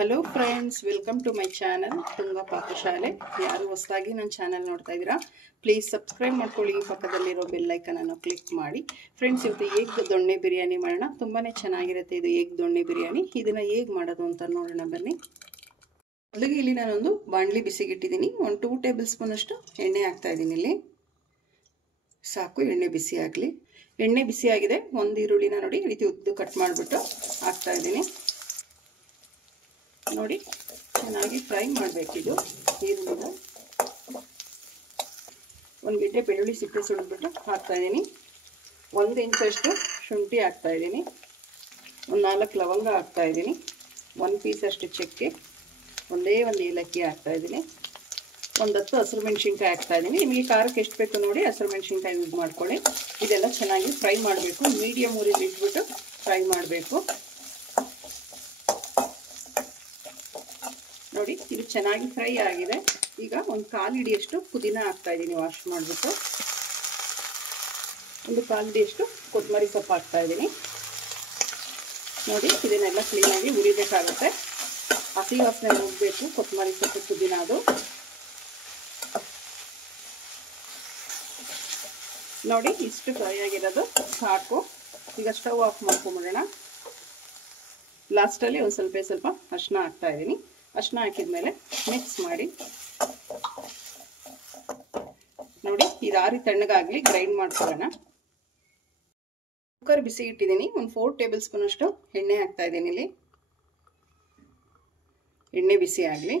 Hello friends, welcome to my channel Tunga Pakashale. ಯಾರು ಹೊಸದಾಗಿ ನನ್ನ ಚಾನಲ್ ನೋಡ್ತಾ ಇದ್ದೀರಾ, ಪ್ಲೀಸ್ ಸಬ್ಸ್ಕ್ರೈಬ್ ಮಾಡ್ಕೊಳ್ಳಿ. ಪಕ್ಕದಲ್ಲಿರೋ ಬೆಲ್ ಐಕನನ್ನು ಕ್ಲಿಕ್ ಮಾಡಿ. ಫ್ರೆಂಡ್ಸ್, ಇವತ್ತು ಏಗ್ ದೊಣ್ಣೆ ಬಿರಿಯಾನಿ ಮಾಡೋಣ. ತುಂಬಾ ಚೆನ್ನಾಗಿರುತ್ತೆ ಇದು ಏಗ್ ದೊಣ್ಣೆ ಬಿರಿಯಾನಿ. ಇದನ್ನು ಹೇಗೆ ಮಾಡೋದು ಅಂತ ನೋಡೋಣ ಬನ್ನಿ. ಮೊದಲಿಗೆ ಇಲ್ಲಿ ನಾನೊಂದು ಬಾಣಲಿ ಬಿಸಿಗಿಟ್ಟಿದ್ದೀನಿ. ಒಂದು 2 ಟೇಬಲ್ ಸ್ಪೂನ್ ಅಷ್ಟು ಎಣ್ಣೆ ಹಾಕ್ತಾ ಇದ್ದೀನಿ. ಇಲ್ಲಿ ಸಾಕು, ಎಣ್ಣೆ ಬಿಸಿ ಆಗಲಿ. ಎಣ್ಣೆ ಬಿಸಿ ಆಗಿದೆ. ಒಂದು ಈರುಳ್ಳಿನ ನೋಡಿ ಈ ರೀತಿ ಉದ್ದು ಕಟ್ ಮಾಡಿಬಿಟ್ಟು ಹಾಕ್ತಾ ಇದ್ದೀನಿ. ನೋಡಿ, ಚೆನ್ನಾಗಿ ಫ್ರೈ ಮಾಡಬೇಕಿದು ಈರುಳ್ಳಿನ. ಒಂದು ಗೆಡ್ಡೆ ಬೆಳ್ಳುಳ್ಳಿ ಸಿಪ್ಪೆ ಸುಳಿದ್ಬಿಟ್ಟು ಹಾಕ್ತಾ ಇದ್ದೀನಿ. 1 ಇಂಚಷ್ಟು ಶುಂಠಿ ಹಾಕ್ತಾ ಇದ್ದೀನಿ. ಒಂದು 4 ಲವಂಗ ಹಾಕ್ತಾ ಇದ್ದೀನಿ. 1 ಪೀಸ್ ಅಷ್ಟು ಚಕ್ಕೆ, ಒಂದೇ ಒಂದು ಏಲಕ್ಕಿ ಹಾಕ್ತಾ ಇದ್ದೀನಿ. ಒಂದು 10 ಹಸಿರು ಮೆಣಸಿನ್ಕಾಯಿ ಹಾಕ್ತಾ ಇದ್ದೀನಿ. ನಿಮಗೆ ಖಾರಕ್ಕೆ ಎಷ್ಟು ಬೇಕು ನೋಡಿ ಹಸಿರು ಮೆಣಸಿನ್ಕಾಯಿ ಯೂಸ್ ಮಾಡ್ಕೊಳ್ಳಿ. ಇದೆಲ್ಲ ಚೆನ್ನಾಗಿ ಫ್ರೈ ಮಾಡಬೇಕು. ಮೀಡಿಯಮ್ ಊರಿಗೆ ಇಟ್ಬಿಟ್ಟು ಫ್ರೈ ಮಾಡಬೇಕು. ನೋಡಿ, ಇದು ಚೆನ್ನಾಗಿ ಫ್ರೈ ಆಗಿದೆ. ಈಗ ಒಂದು 1/4 ಹಿಡಿಯಷ್ಟು ಪುದೀನ ಹಾಕ್ತಾ ಇದ್ದೀನಿ, ವಾಶ್ ಮಾಡಿಬಿಟ್ಟು. ಒಂದು 1/4 ಹಿಡಿಯಷ್ಟು ಕೊತ್ತಂಬರಿ ಸೊಪ್ಪು ಹಾಕ್ತಾ ಇದ್ದೀನಿ. ನೋಡಿ, ಇದನ್ನೆಲ್ಲ ಕ್ಲೀನಾಗಿ ಹುರಿಬೇಕಾಗುತ್ತೆ. ಹಸಿ ವಾಸನೆ ಹೋಗಬೇಕು ಕೊತ್ತಂಬರಿ ಸೊಪ್ಪು ಪುದೀನ. ಅದು ನೋಡಿ, ಇಷ್ಟು ಫ್ರೈ ಆಗಿರೋದು ಸಾಕು. ಈಗ ಸ್ಟವ್ ಆಫ್ ಮಾಡ್ಕೊಂಬಿಡೋಣ. ಲಾಸ್ಟಲ್ಲಿ ಒಂದು ಸ್ವಲ್ಪ ಅರಿಶಿನ ಹಾಕ್ತಾ ಇದ್ದೀನಿ. ಅರಿಶಿನ ಹಾಕಿದ್ಮೇಲೆ ಮಿಕ್ಸ್ ಮಾಡಿ. ನೋಡಿ, ಇದು ಆರಿ ತಣ್ಣಗಾಗಲಿ, ಗ್ರೈಂಡ್ ಮಾಡ್ಕೊಳ್ಳೋಣ. ಕುಕ್ಕರ್ ಬಿಸಿ ಇಟ್ಟಿದ್ದೀನಿ. ಒಂದು 4 ಟೇಬಲ್ ಸ್ಪೂನ್ ಅಷ್ಟು ಎಣ್ಣೆ ಹಾಕ್ತಾ ಇದ್ದೀನಿ. ಇಲ್ಲಿ ಎಣ್ಣೆ ಬಿಸಿ ಆಗಲಿ.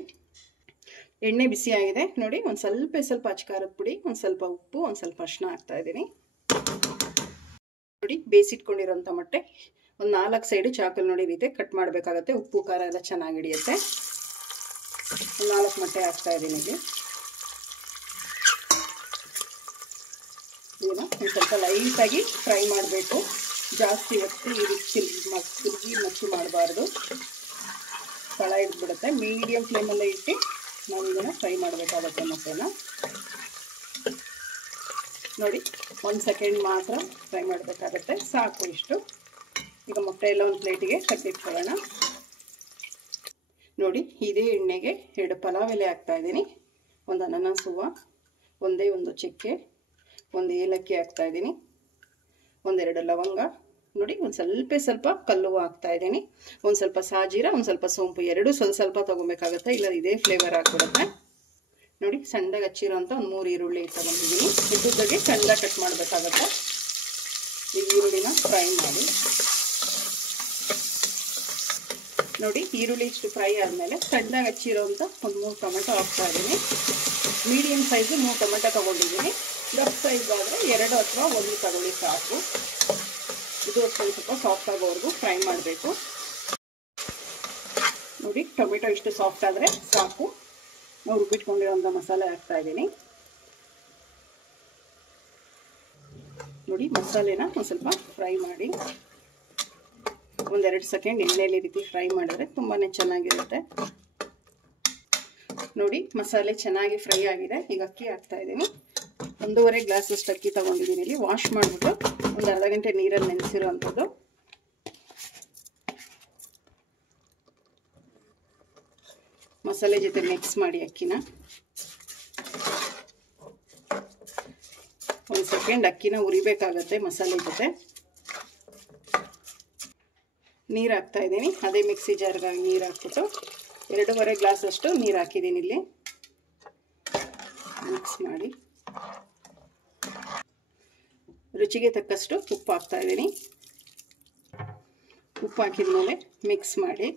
ಎಣ್ಣೆ ಬಿಸಿ ಆಗಿದೆ. ನೋಡಿ, ಒಂದು ಸ್ವಲ್ಪ ಅಚ್ಕಾರದ ಪುಡಿ, ಒಂದು ಸ್ವಲ್ಪ ಉಪ್ಪು, ಒಂದು ಸ್ವಲ್ಪ ಅರಿಶಿನ ಹಾಕ್ತಾ ಇದ್ದೀನಿ. ನೋಡಿ, ಬೇಯಿಸಿಟ್ಕೊಂಡಿರೋಂಥ ಮೊಟ್ಟೆ ಒಂದು 4 ಸೈಡು ಚಾಕಲ್ ನೋಡಿ ರೀತಿ ಕಟ್ ಮಾಡಬೇಕಾಗತ್ತೆ. ಉಪ್ಪು ಖಾರ ಎಲ್ಲ ಚೆನ್ನಾಗಿ ಹಿಡಿಯುತ್ತೆ. 4 ಮೊಟ್ಟೆ ಹಾಕ್ತಾ ಇದ್ದೀನಿ. ಇಲ್ಲಿ ಇದನ್ನು ಒಂದು ಸ್ವಲ್ಪ ಲೈಟಾಗಿ ಫ್ರೈ ಮಾಡಬೇಕು. ಜಾಸ್ತಿ ಹೊತ್ತು ತಿರುಗಿ ಮಚ್ಚಿ ಮಾಡಬಾರ್ದು, ತಳ ಹಿಡಿದ್ಬಿಡುತ್ತೆ. ಮೀಡಿಯಂ ಫ್ಲೇಮಲ್ಲೇ ಇಟ್ಟು ನಾವು ಇದನ್ನು ಫ್ರೈ ಮಾಡಬೇಕಾಗುತ್ತೆ ಮೊಟ್ಟೆನ. ನೋಡಿ, 1 ಸೆಕೆಂಡ್ ಮಾತ್ರ ಫ್ರೈ ಮಾಡಬೇಕಾಗತ್ತೆ, ಸಾಕು ಇಷ್ಟು. ಈಗ ಮೊಟ್ಟೆ ಎಲ್ಲ ಒಂದು ಪ್ಲೇಟಿಗೆ ತೆಗೆದಿಟ್ಕೊಳ್ಳೋಣ. ನೋಡಿ, ಇದೇ ಎಣ್ಣೆಗೆ 2 ಪಲಾವ್ ಎಲೆ ಹಾಕ್ತಾ ಇದ್ದೀನಿ. ಒಂದು ಅನಾನಸ್ ಹೂವು, ಒಂದೇ ಒಂದು ಚಕ್ಕೆ, ಒಂದು ಏಲಕ್ಕಿ ಹಾಕ್ತಾ ಇದ್ದೀನಿ. 1-2 ಲವಂಗ. ನೋಡಿ, ಒಂದು ಸ್ವಲ್ಪ ಕಲ್ಲು ಹಾಕ್ತಾ ಇದ್ದೀನಿ. ಒಂದು ಸ್ವಲ್ಪ ಸಾಜೀರ, ಒಂದು ಸ್ವಲ್ಪ ಸೋಂಪು, ಎರಡು ಸ್ವಲ್ಪ ತೊಗೊಬೇಕಾಗತ್ತೆ, ಇಲ್ಲ ಇದೇ ಫ್ಲೇವರ್ ಹಾಕ್ಬಿಡುತ್ತೆ. ನೋಡಿ, ಸಣ್ಣದಾಗಿ ಹಚ್ಚಿರೋಂಥ ಒಂದು 3 ಈರುಳ್ಳಿ ತಗೊಂಡಿದ್ದೀನಿ. ಉದ್ದುದ್ದಾಗೆ ಸಣ್ಣದಾಗಿ ಕಟ್ ಮಾಡಬೇಕಾಗತ್ತೆ. ಈ ಈರುಳ್ಳಿನ ಫ್ರೈ ಮಾಡಿ. ನೋಡಿ, ಈರುಳ್ಳಿ ಇಷ್ಟು ಫ್ರೈ ಆದಮೇಲೆ ಸಣ್ಣದಾಗಿ ಹಚ್ಚಿರೋಂಥ ಒಂದು 3 ಟೊಮೆಟೊ ಹಾಕ್ತಾ ಇದ್ದೀನಿ. ಮೀಡಿಯಮ್ ಸೈಜು 3 ಟೊಮೆಟೊ ತೊಗೊಂಡಿದ್ದೀನಿ. ದಪ್ಪ ಸೈಜ್ ಆದರೆ 2 ಅಥವಾ 1 ತಗೊಳ್ಳಿ ಸಾಕು. ಇದು ಸ್ವಲ್ಪ ಸಾಫ್ಟ್ ಆಗೋವರೆಗೂ ಫ್ರೈ ಮಾಡಬೇಕು. ನೋಡಿ, ಟೊಮೆಟೊ ಇಷ್ಟು ಸಾಫ್ಟ್ ಆದರೆ ಸಾಕು. ನಾವು ರುಬ್ಬಿಟ್ಕೊಂಡಿರೋಂಥ ಮಸಾಲೆ ಹಾಕ್ತಾ ಇದ್ದೀನಿ. ನೋಡಿ, ಮಸಾಲೆನ ಒಂದು ಸ್ವಲ್ಪ ಫ್ರೈ ಮಾಡಿ. 1-2 ಸೆಕೆಂಡ್ ಎಣ್ಣೆಯಲ್ಲಿ ರೀತಿ ಫ್ರೈ ಮಾಡಿದ್ರೆ ತುಂಬಾ ಚೆನ್ನಾಗಿರುತ್ತೆ. ನೋಡಿ, ಮಸಾಲೆ ಚೆನ್ನಾಗಿ ಫ್ರೈ ಆಗಿದೆ. ಈಗ ಅಕ್ಕಿ ಹಾಕ್ತಾ ಇದ್ದೀನಿ. 1.5 ಗ್ಲಾಸಷ್ಟು ಅಕ್ಕಿ ತೊಗೊಂಡಿದ್ದೀನಿ. ಇಲ್ಲಿ ವಾಶ್ ಮಾಡಿಬಿಟ್ಟು ಒಂದು ಅರ್ಧ ಗಂಟೆ ನೀರಲ್ಲಿ ನೆನೆಸಿರೋವಂಥದ್ದು. ಮಸಾಲೆ ಜೊತೆ ಮಿಕ್ಸ್ ಮಾಡಿ ಅಕ್ಕಿನ. 1 ಸೆಕೆಂಡ್ ಅಕ್ಕಿನ ಉರಿಬೇಕಾಗತ್ತೆ ಮಸಾಲೆ ಜೊತೆ. ನೀರು ಹಾಕ್ತಾ ಇದ್ದೀನಿ. ಅದೇ ಮಿಕ್ಸಿ ಜಾರ್ಗಾಗಿ ನೀರು ಹಾಕ್ಬಿಟ್ಟು 2.5 ಗ್ಲಾಸಷ್ಟು ನೀರು ಹಾಕಿದ್ದೀನಿ. ಇಲ್ಲಿ ಮಿಕ್ಸ್ ಮಾಡಿ. ರುಚಿಗೆ ತಕ್ಕಷ್ಟು ಉಪ್ಪು ಹಾಕ್ತಾ ಇದ್ದೀನಿ. ಉಪ್ಪು ಹಾಕಿದ ಮೇಲೆ ಮಿಕ್ಸ್ ಮಾಡಿ.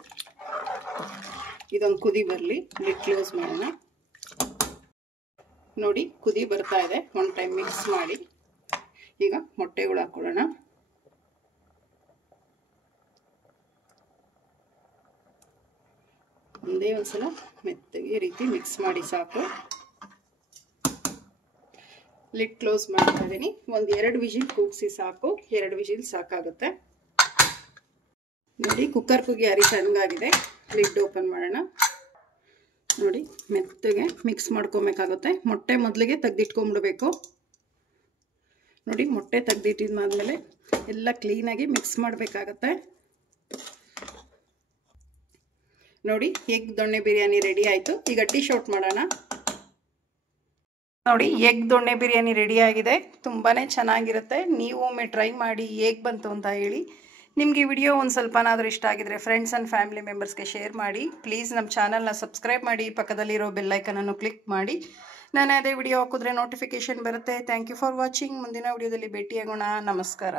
ಇದೊಂದು ಕುದಿ ಬರಲಿ, ಲಿಡ್ ಕ್ಲೋಸ್ ಮಾಡೋಣ. ನೋಡಿ, ಕುದಿ ಬರ್ತಾ ಇದೆ. 1 ಟೈಮ್ ಮಿಕ್ಸ್ ಮಾಡಿ. ಈಗ ಮೊಟ್ಟೆಗಳು ಹಾಕ್ಕೊಳ್ಳೋಣ. ಒಂದೇ ಒಂದ್ಸಲ ಮೆತ್ತಗೆ ರೀತಿ ಮಿಕ್ಸ್ ಮಾಡಿ ಸಾಕು. ಲಿಡ್ ಕ್ಲೋಸ್ ಮಾಡ್ತಾ ಇದ್ದೀನಿ. ಒಂದು 2 ವಿಜಿಲ್ ಕೂಗಿಸಿ ಸಾಕು. 2 ವಿಜಿಲ್ ಸಾಕಾಗುತ್ತೆ. ನೋಡಿ, ಕುಕ್ಕರ್ ಕೂಗಿ ಅರಿ ತಣ್ಣಗಾಗಿದೆ. ಲಿಡ್ ಓಪನ್ ಮಾಡೋಣ. ನೋಡಿ, ಮೆತ್ತಗೆ ಮಿಕ್ಸ್ ಮಾಡ್ಕೊಬೇಕಾಗುತ್ತೆ. ಮೊಟ್ಟೆ ಮೊದಲಿಗೆ ತೆಗೆದಿಟ್ಕೊಂಡ್ಬಿಡ್ಬೇಕು. ನೋಡಿ, ಮೊಟ್ಟೆ ತೆಗೆದಿಟ್ಟಿದ್ದಾದ್ಮೇಲೆ ಎಲ್ಲ ಕ್ಲೀನಾಗಿ ಮಿಕ್ಸ್ ಮಾಡಬೇಕಾಗತ್ತೆ. ನೋಡಿ ಎಗ್ ದೊಣ್ಣೆ ಬಿರಿಯಾನಿ ರೆಡಿ ಆಯಿತು. ಈಗ ಡಿಶ್ ಔಟ್ ಮಾಡೋಣ. ನೋಡಿ ಎಗ್ ದೊಣ್ಣೆ ಬಿರಿಯಾನಿ ರೆಡಿ ಆಗಿದೆ. ತುಂಬಾ ಚೆನ್ನಾಗಿರುತ್ತೆ. ನೀವು ಒಮ್ಮೆ ಟ್ರೈ ಮಾಡಿ ಹೇಗೆ ಬಂತು ಅಂತ ಹೇಳಿ. ನಿಮಗೆ ಈ ವಿಡಿಯೋ ಒಂದು ಸ್ವಲ್ಪನಾದರೂ ಇಷ್ಟ ಆಗಿದ್ರೆ ಫ್ರೆಂಡ್ಸ್ ಆ್ಯಂಡ್ ಫ್ಯಾಮಿಲಿ ಮೆಂಬರ್ಸ್ಗೆ ಶೇರ್ ಮಾಡಿ. ಪ್ಲೀಸ್ ನಮ್ಮ ಚಾನಲ್ನ ಸಬ್ಸ್ಕ್ರೈಬ್ ಮಾಡಿ, ಪಕ್ಕದಲ್ಲಿರೋ ಬೆಲ್ಲೈಕನನ್ನು ಕ್ಲಿಕ್ ಮಾಡಿ. ನಾನು ಅದೇ ವಿಡಿಯೋ ಹಾಕಿದ್ರೆ ನೋಟಿಫಿಕೇಶನ್ ಬರುತ್ತೆ. Thank you for watching. ಮುಂದಿನ ವಿಡಿಯೋದಲ್ಲಿ ಭೇಟಿಯಾಗೋಣ. ನಮಸ್ಕಾರ.